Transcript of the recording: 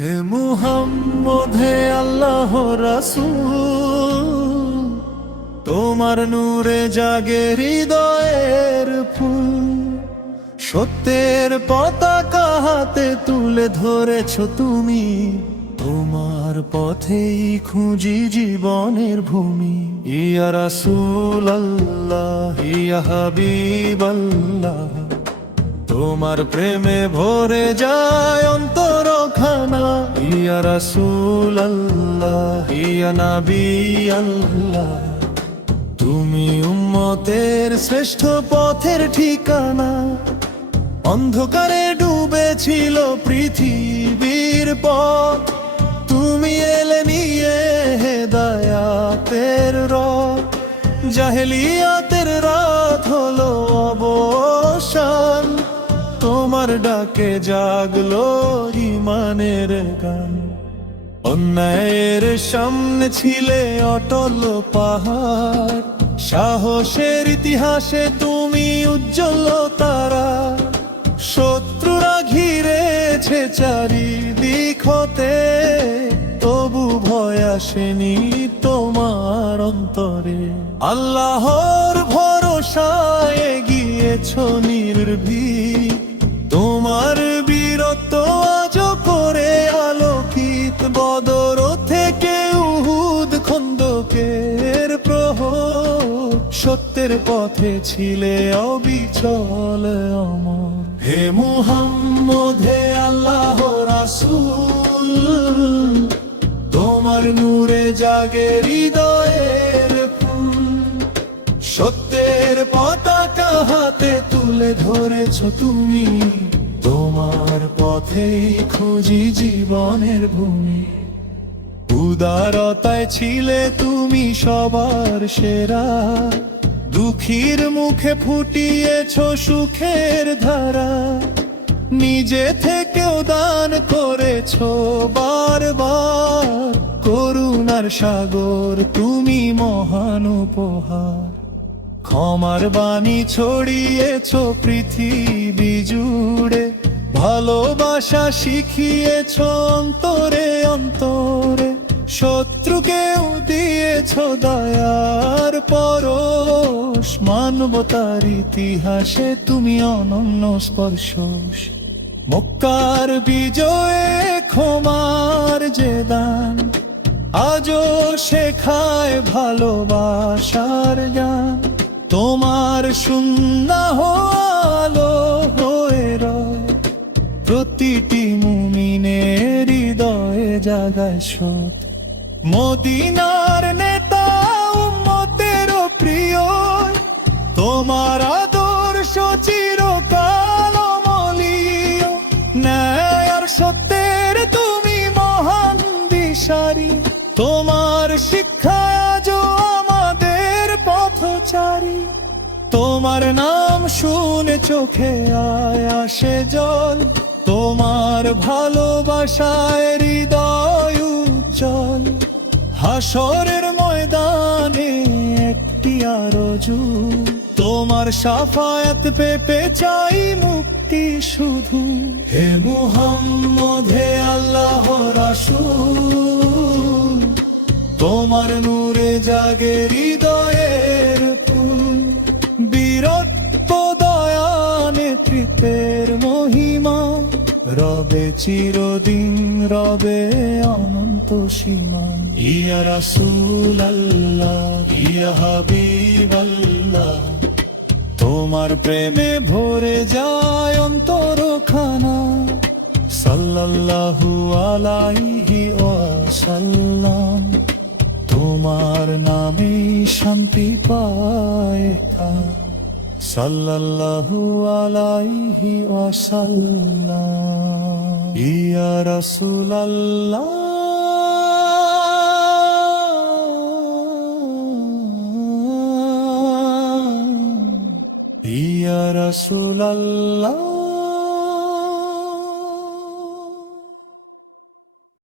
হে মুহাম্মদ, হে আল্লাহ রাসূল, তোমার নূরে জাগে হৃদয়ের ফুল। সত্যের পতাকা হাতে তুলে ধরেছ তুমি, তোমার পথেই খুঁজি জীবনের ভূমি। ইয়া রাসূল আল্লাহ, ইয়া হাবিব আল্লাহ, তোমার প্রেমে ভরে যায় অন্তরখানা। ইয়া রাসূল আল্লাহ, ইয়া নবী আল্লাহ, তুমি উম্মতের শ্রেষ্ঠ পথের ঠিকানা। অন্ধকারে ডুবেছিল পৃথিবীর পথ, তুমি এলে নিয়ে হেদায়াতের রথ। জাহেলিয়াতের রাত হলো অবসান, তোমার ডাকে জাগলো ইমানের গান। অন্যায়ের সামনে ছিলে অটল পাহাড়, সাহসের ইতিহাসে তুমি উজ্জ্বল তারা। শত্রুরা ঘিরেছে চারিদিক হতে, তবু ভয় আসেনি তোমার অন্তরে। আল্লাহর ভরসায় এগিয়েছ নির্ভীক, তোমার বীরত্ব আজ করে আলোকিত। বদর থেকে উহুদ খন্দকের প্রহর, সত্যের পথে ছিলে অবিচল অমর। হে মুহাম্মদ, হে আল্লাহ রাসূল, তোমার নূরে জাগে হৃদয়ের ফুল। সত্যের পতাকা হাতে তুলে ধরেছ তুমি, তোমার পথেই খুঁজি জীবনের ভূমি। উদারতায় ছিলে তুমি সবার সেরা, দুঃখীর মুখে ফুটিয়েছ সুখের ধারা। নিজে থেকেও দান করেছ বারবার, করুণার সাগর তুমি মহান উপহার। ক্ষমার বাণী ছড়িয়েছ পৃথিবী জুড়ে, ভালোবাসা শিখিয়েছ অন্তরে অন্তরে। শত্রুকেও দিয়েছ দয়ার পরশ, মানবতার ইতিহাসে তুমি অনন্য স্পর্শ। মক্কার বিজয়ে ক্ষমার যে দান, আজও শেখায় ভালোবাসার জ্ঞান। তোমার সুন্নাহ আলো হয়ে রয়, প্রতিটি মুমিনের হৃদয়ে জাগায় সৎ। মদিনার নেতা উম্মতের প্রিয়, তোমার আদর্শ চিরকাল অমলিয়। ন্যায় আর সত্যের তুমি মহান দিশারি, তোমার শিক্ষায় আজও আমাদের পথচারী। তোমার নাম শুনে চোখে আসে জল, তোমার ভালোবাসায় হৃদয় উজ্জ্বল। হাসরের ময়দানে একটি আরজু, তোমার শাফায়াত পেতে চাই মুক্তি শুধু। হে মুহাম্মদ, হে আল্লাহ রাসূল, তোমার নূরে জাগে হৃদয়ের ফুল। বীরত্ব দয়া নেতৃত্বের মহিমা, রবে চিরদিন, রবে অনন্ত সীমা। ইয়া রাসূল আল্লাহ, ইয়া হাবিব আল্লাহ, তোমার প্রেমে ভরে যায় অন্তরখানা। সাল্লাল্লাহু আলাইহি ওয়াসাল্লাম, তোমার নামে শান্তি পায়। সাল্লাল্লাহু আলাইহি ওয়াসাল্লাম। ইয়া রাসূল আল্লাহ, ইয়া রাসূল আল্লাহ।